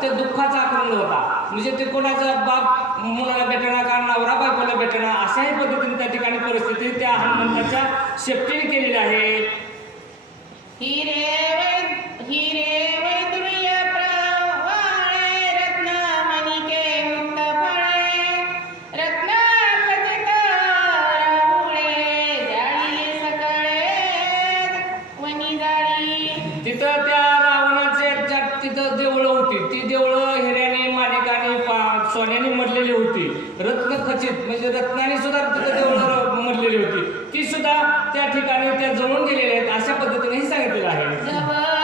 आणि ते दुःखाचा आक्रमण होता. म्हणजे ते कोणाचा बाप मुलाला भेटणार का नवरा बायकोला भेटणार अशाही पद्धतीने त्या ठिकाणी परिस्थिती त्या हनुमंताच्या शेपटीने केलेली आहे. ही रत्न म्हणजे रत्नाने सुद्धा तिथं देवळं मडलेली होती. ती सुद्धा त्या ठिकाणी त्या जळून गेलेल्या आहेत अशा पद्धतीनेही सांगितलेलं आहे.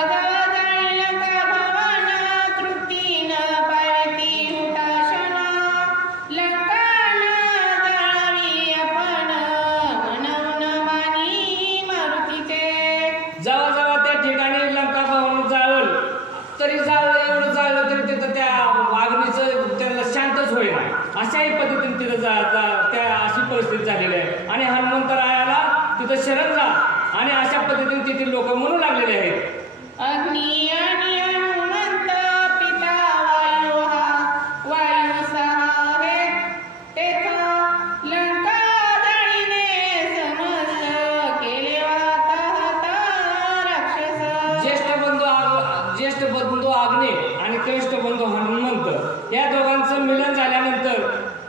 अशाही पद्धतीने तिथं जा त्या अशी परिस्थिती झालेली आहे. आणि हनुमंतरायाला तिथं शरण जा. आणि अशा पद्धतीने तिथे लोक म्हणू लागले.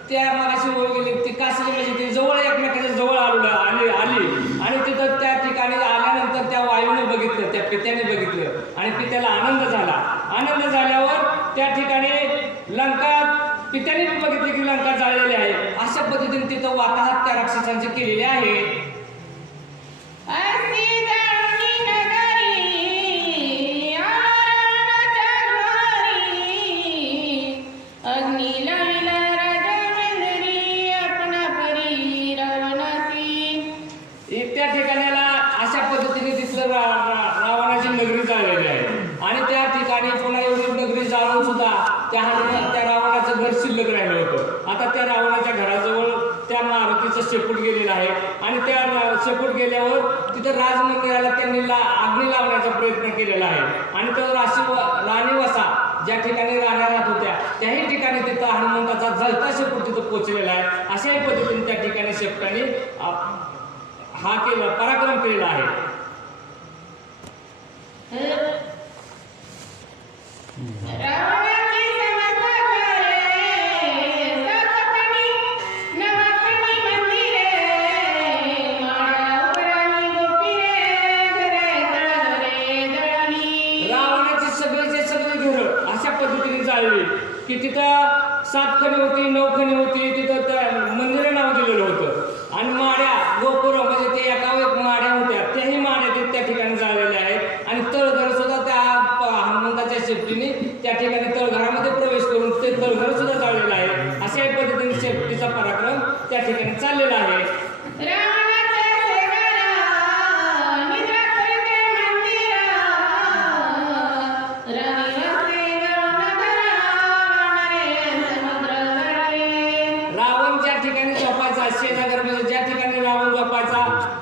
त्या मागाशी वर गेली ती कासली म्हणजे ती जवळ एकमेकाच्या जवळ आलो आली आली. आणि तिथं त्या ठिकाणी आल्यानंतर त्या वायूने बघितलं त्या पित्याने बघितलं. आणि पित्याला आनंद झाला. आनंद झाल्यावर त्या ठिकाणी लंका पित्याने बघितली बघितलं की लंका जाळलेली आहे. अशा पद्धतीने तिथं वाताहत त्या राक्षसांचे केलेले आहे. रा, रावणाची नगरी जाळलेली आहे. आणि त्या ठिकाणी पुन्हा एवढी नगरी जाळून सुद्धा त्या हनुमान त्या रावणाचं घर शिल्लक राहिलं होतं. आता त्या रावणाच्या घराजवळ त्या मारुतीचं शेपूट गेलेलं आहे. आणि त्या शेपूट गेल्यावर तिथं राजमंदिराला त्यांनी ला अग्नी लावण्याचा प्रयत्न केलेला आहे. आणि तो राशी राणी वसा ज्या ठिकाणी राहण्या राहत होत्या त्याही ठिकाणी तिथं हनुमंताचा जलता शेपूट तिथं पोचलेला आहे. अशाही पद्धतीने त्या ठिकाणी शेपटाने हा केला पराक्रम केलेला आहे. की तिथं सात खणी होती नऊ खणी होती तिथं मंदिर नाव दिलेलं होतं. आणि माड्या गोपुर म्हणजे ते एका एक माड्या होत्या त्याही माड्या ते त्या ठिकाणी जाळलेल्या आहेत आणि तळघर सुद्धा त्या प- हनुमंताच्या शेपटीने त्या ठिकाणी तळघरामध्ये प्रवेश करून ते तळघर सुद्धा जाळलेलं आहे अशाही शेपटीचा पराक्रम त्या ठिकाणी चाललेला आहे. रावण ज्या ठिकाणी झोपायचा शेजागर म्हणजे ज्या ठिकाणी रावण झोपायचा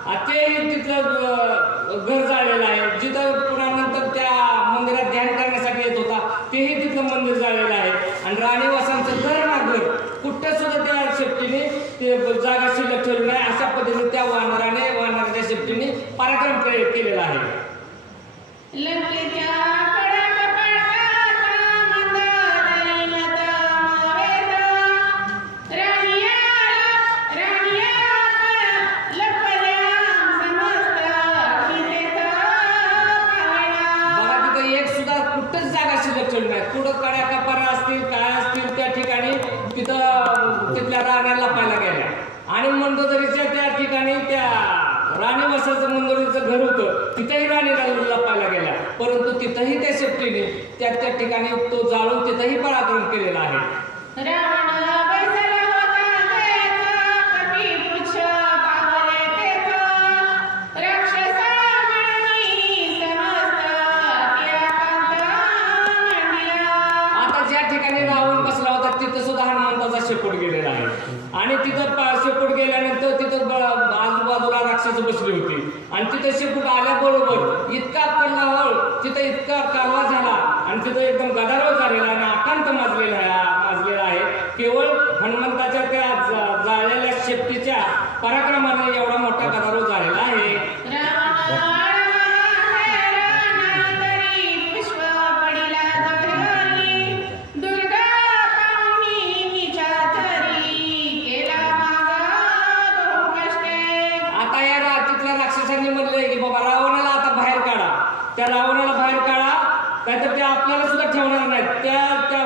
आ, तेही तिथलं अ, घर जाळलेलं आहे जिथं पुन्हा नंतर त्या मंदिरात ध्यान करण्यासाठी येत होता तेही तिथलं मंदिर जाळलेलं आहे आणि राणी वसांचं घर ना घर कुठं सुद्धा त्या शेपटीने ते जागा शिल्लक ठेवली नाही अशा पद्धतीने त्या वानराने वानराच्या शेपटीने पराक्रम केलेला आहे. कुठं कड्या कपारा असतील काय असतील त्या ठिकाणी तिथं तिथल्या राण्या लपायला गेल्या आणि मंडोदरीच्या त्या ठिकाणी त्या राणी वसाचं मंडोदरीचं घर होतं. तिथंही राणी लपायला गेल्या परंतु तिथंही त्या शेपटीने त्या त्या ठिकाणी तो जाळून तिथंही पराक्रम केलेला आहे. आता ज्या ठिकाणी रावण बसला होता तिथं सुद्धा हनुमंताचा शेपूट गेलेला आहे. आणि तिथं शेपूट गेल्यानंतर तिथं आजूबाजूला राक्षस बसली होती. आणि तिथं शेपूट आल्याबरोबर इतका कल्लावळ तिथं इतका कालवा झाला. आणि तिथं एकदम गदारोळ झालेला आणि आकांत माजलेला आहे माजलेला केवळ हनुमंताच्या त्या जाळलेल्या शेपटीच्या पराक्रमाने तर ते आपल्याला सुद्धा ठेवणार नाही त्या त्या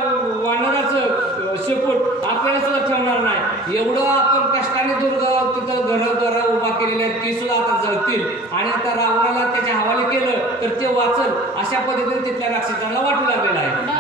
वानराचं शेपूट आपल्याला सुद्धा ठेवणार नाही. एवढं आपण कष्टाने दुर्ग तिथं घरद्वारा उभा केलेले आहेत ती सुद्धा आता जळतील. आणि आता रावणाला त्याच्या हवाले केलं तर ते वाचल अशा पद्धतीने तिथल्या राक्षसांना वाटू लागलेलं आहे.